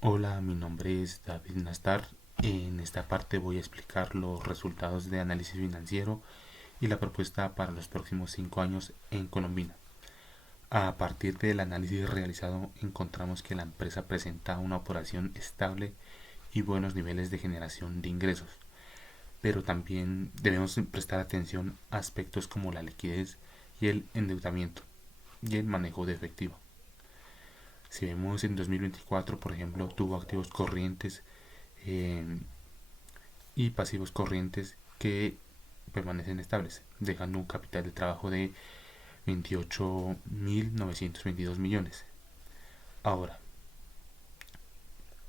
Hola, mi nombre es David Nastar. En esta parte voy a explicar los resultados de análisis financiero y la propuesta para los próximos 5 años en Colombina. A partir del análisis realizado encontramos que la empresa presenta una operación estable y buenos niveles de generación de ingresos, pero también debemos prestar atención a aspectos como la liquidez y el endeudamiento y el manejo de efectivo. Si vemos en 2024, por ejemplo, tuvo activos corrientes eh, y pasivos corrientes que permanecen estables, dejando un capital de trabajo de 28.922 millones. Ahora,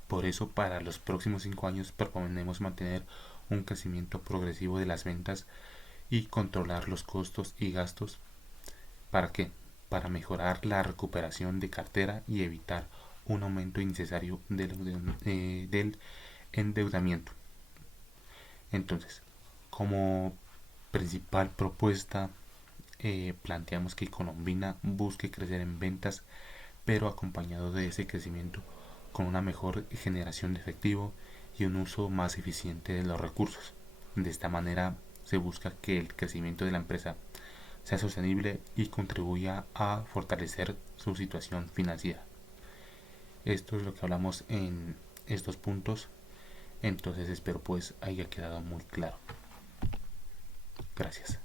por eso para los próximos 5 años proponemos mantener un crecimiento progresivo de las ventas y controlar los costos y gastos. ¿Para qué? Para mejorar la recuperación de cartera y evitar un aumento innecesario del endeudamiento. Entonces, como principal propuesta, planteamos que Colombina busque crecer en ventas, pero acompañado de ese crecimiento con una mejor generación de efectivo y un uso más eficiente de los recursos. De esta manera se busca que el crecimiento de la empresa sea sostenible y contribuya a fortalecer su situación financiera. Esto es lo que hablamos en estos puntos, entonces espero pues haya quedado muy claro. Gracias.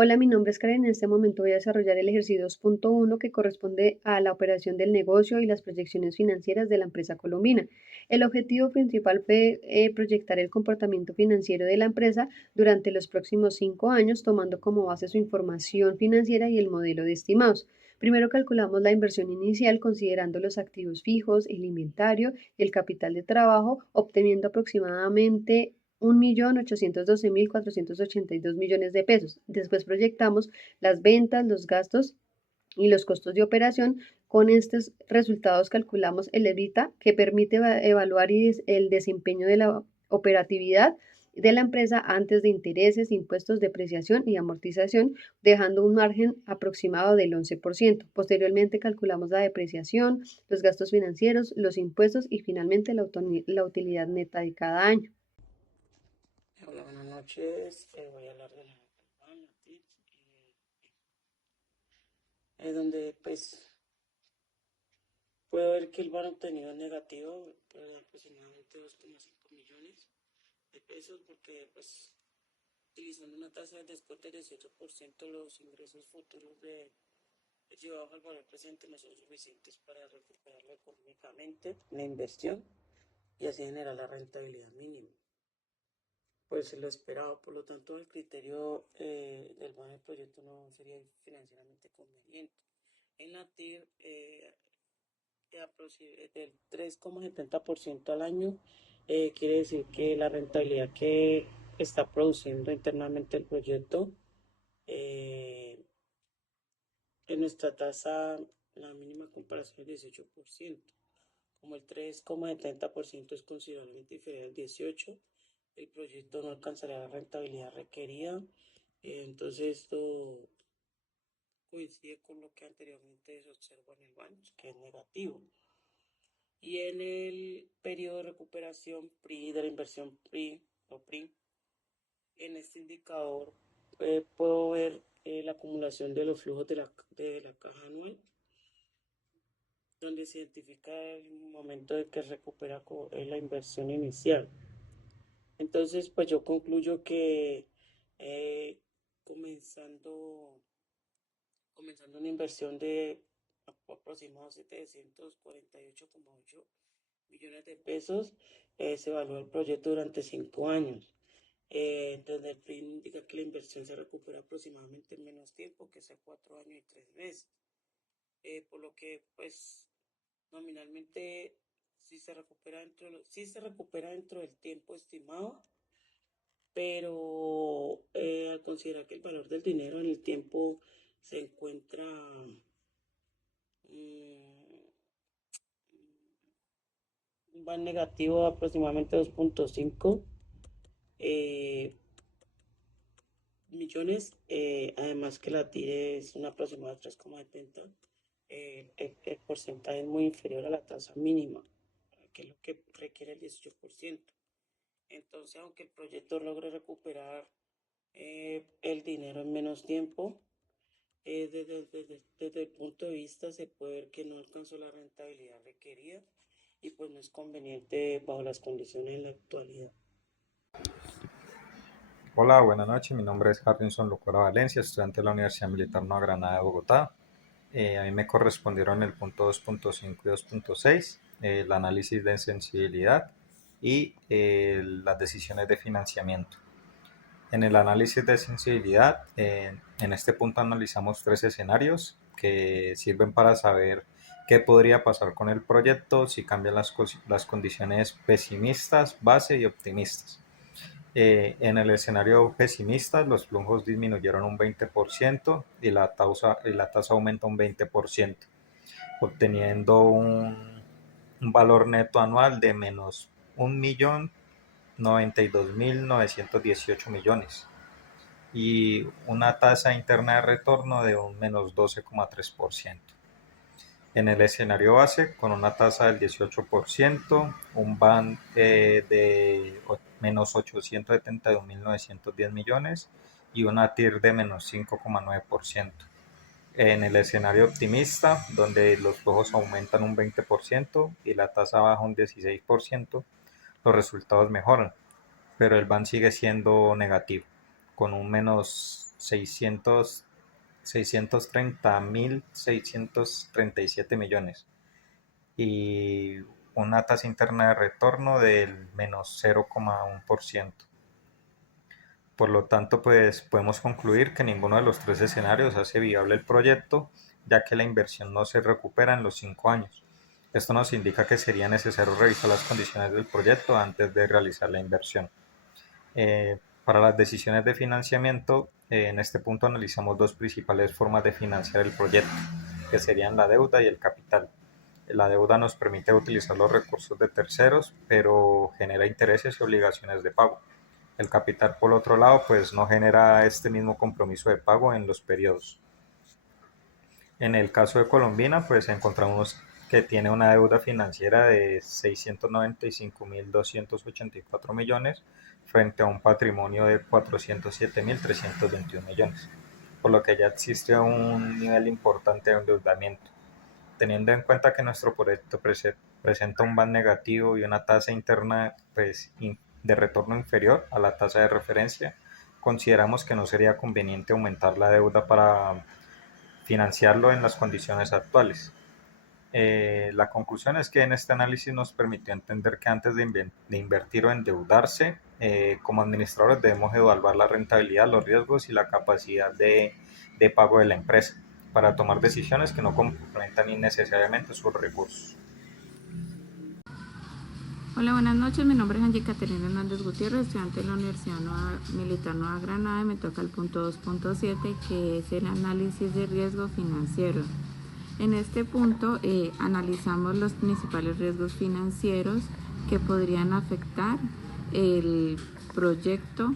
Hola, mi nombre es Karen. En este momento voy a desarrollar el ejercicio 2.1 que corresponde a la operación del negocio y las proyecciones financieras de la empresa colombina. El objetivo principal fue proyectar el comportamiento financiero de la empresa durante los próximos 5 años, tomando como base su información financiera y el modelo de estimados. Primero calculamos la inversión inicial considerando los activos fijos, el inventario y el capital de trabajo, obteniendo aproximadamente 1.812.482 millones de pesos. Después proyectamos las ventas, los gastos y los costos de operación. Con estos resultados calculamos el EBITDA, que permite evaluar el desempeño de la operatividad de la empresa antes de intereses, impuestos, depreciación y amortización, dejando un margen aproximado del 11%. Posteriormente calculamos la depreciación, los gastos financieros, los impuestos y finalmente la utilidad neta de cada año. Hola, buenas noches. Voy a hablar de la TIPS, donde pues puedo ver que el valor obtenido es negativo, de aproximadamente 2,5 millones de pesos, porque pues utilizando una tasa de descuento de 18%, los ingresos futuros de llevados al valor presente no son suficientes para recuperarlo económicamente la inversión y así generar la rentabilidad mínima. Pues lo esperado, por lo tanto el criterio del bono del proyecto no sería financieramente conveniente. En la TIR del 3,70% al año quiere decir que la rentabilidad que está produciendo internamente el proyecto eh, en nuestra tasa, la mínima comparación es 18%. Como el 3,70% es considerablemente inferior al 18%, el proyecto no alcanzará la rentabilidad requerida. Entonces esto coincide con lo que anteriormente se observó en el balance, que es negativo. Y en el periodo de recuperación PRI de la inversión PRI o PRI, en este indicador puedo ver la acumulación de los flujos de la caja anual, donde se identifica el momento de que recupera la inversión inicial. Entonces, pues yo concluyo que eh, comenzando, comenzando una inversión de aproximadamente 748,8 millones de pesos, se evalúa el proyecto durante 5 años. Donde el PRI indica que la inversión se recupera aproximadamente en menos tiempo, que sea 4 años y 3 meses. Por lo que, pues, nominalmente sí se recupera dentro del tiempo estimado, pero al considerar que el valor del dinero en el tiempo se encuentra mm, va en negativo aproximadamente 2,5 eh, millones, además que la TIR es un aproximado de 3,70, el porcentaje es muy inferior a la tasa mínima, que es lo que requiere el 18%. Entonces, aunque el proyecto logre recuperar el dinero en menos tiempo, desde el punto de vista se puede ver que no alcanzó la rentabilidad requerida y pues no es conveniente bajo las condiciones en la actualidad. Hola, buenas noches. Mi nombre es Harrison Locora Valencia, estudiante de la Universidad Militar Nueva Granada de Bogotá. A mí me correspondieron el punto 2.5 y 2.6, el análisis de sensibilidad y las decisiones de financiamiento. En el análisis de sensibilidad, en este punto analizamos 3 escenarios que sirven para saber qué podría pasar con el proyecto si cambian las condiciones pesimistas, base y optimistas. En el escenario pesimista, los flujos disminuyeron un 20% y la tasa aumenta un 20%, obteniendo un valor neto anual de menos 1.092.918 millones y una tasa interna de retorno de un menos 12,3%. En el escenario base, con una tasa del 18%, un band de menos 871.910 millones y una TIR de menos 5,9%. En el escenario optimista, donde los flujos aumentan un 20% y la tasa baja un 16%, los resultados mejoran, pero el band sigue siendo negativo, con un menos 630.637 millones y una tasa interna de retorno del menos 0,1%. Por lo tanto, pues podemos concluir que ninguno de los 3 escenarios hace viable el proyecto, ya que la inversión no se recupera en los 5 años. Esto nos indica que sería necesario revisar las condiciones del proyecto antes de realizar la inversión. Para las decisiones de financiamiento, en este punto analizamos 2 principales formas de financiar el proyecto, que serían la deuda y el capital. La deuda nos permite utilizar los recursos de terceros, pero genera intereses y obligaciones de pago. El capital, por otro lado, pues no genera este mismo compromiso de pago en los periodos. En el caso de Colombina, pues encontramos que tiene una deuda financiera de 695.284 millones frente a un patrimonio de 407.321 millones, por lo que ya existe un nivel importante de endeudamiento. Teniendo en cuenta que nuestro proyecto presenta un band negativo y una tasa interna pues, de retorno inferior a la tasa de referencia, consideramos que no sería conveniente aumentar la deuda para financiarlo en las condiciones actuales. La conclusión es que en este análisis nos permitió entender que antes de invertir o endeudarse, como administradores debemos evaluar la rentabilidad, los riesgos y la capacidad de pago de la empresa para tomar decisiones que no comprometan innecesariamente sus recursos. Hola, buenas noches. Mi nombre es Angie Caterina Hernández Gutiérrez, estudiante de la Universidad Militar Nueva Granada, y me toca el punto 2.7, que es el análisis de riesgo financiero. En este punto analizamos los principales riesgos financieros que podrían afectar el proyecto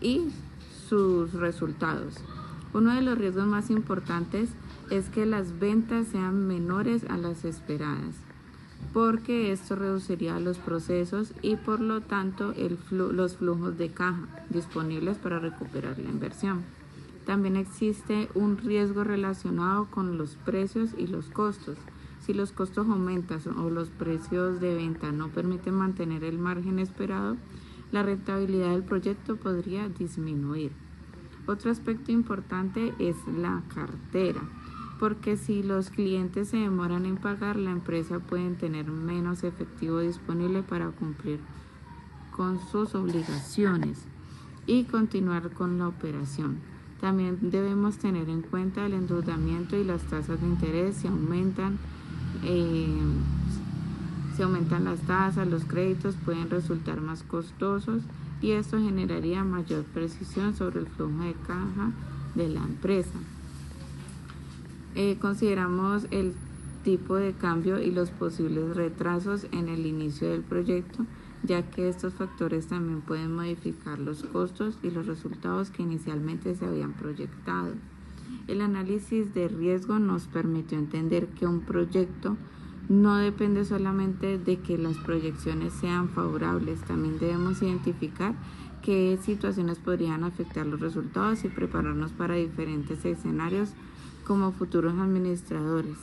y sus resultados. Uno de los riesgos más importantes es que las ventas sean menores a las esperadas, porque esto reduciría los procesos y por lo tanto los flujos de caja disponibles para recuperar la inversión. También existe un riesgo relacionado con los precios y los costos. Si los costos aumentan o los precios de venta no permiten mantener el margen esperado, la rentabilidad del proyecto podría disminuir. Otro aspecto importante es la cartera, porque si los clientes se demoran en pagar, la empresa puede tener menos efectivo disponible para cumplir con sus obligaciones y continuar con la operación. También debemos tener en cuenta el endeudamiento y las tasas de interés. Si aumentan las tasas, los créditos pueden resultar más costosos y esto generaría mayor precisión sobre el flujo de caja de la empresa. Consideramos el tipo de cambio y los posibles retrasos en el inicio del proyecto, ya que estos factores también pueden modificar los costos y los resultados que inicialmente se habían proyectado. El análisis de riesgo nos permitió entender que un proyecto no depende solamente de que las proyecciones sean favorables, también debemos identificar qué situaciones podrían afectar los resultados y prepararnos para diferentes escenarios como futuros administradores.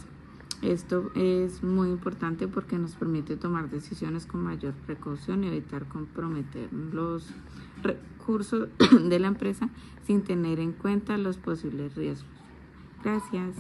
Esto es muy importante porque nos permite tomar decisiones con mayor precaución y evitar comprometer los recursos de la empresa sin tener en cuenta los posibles riesgos. Gracias.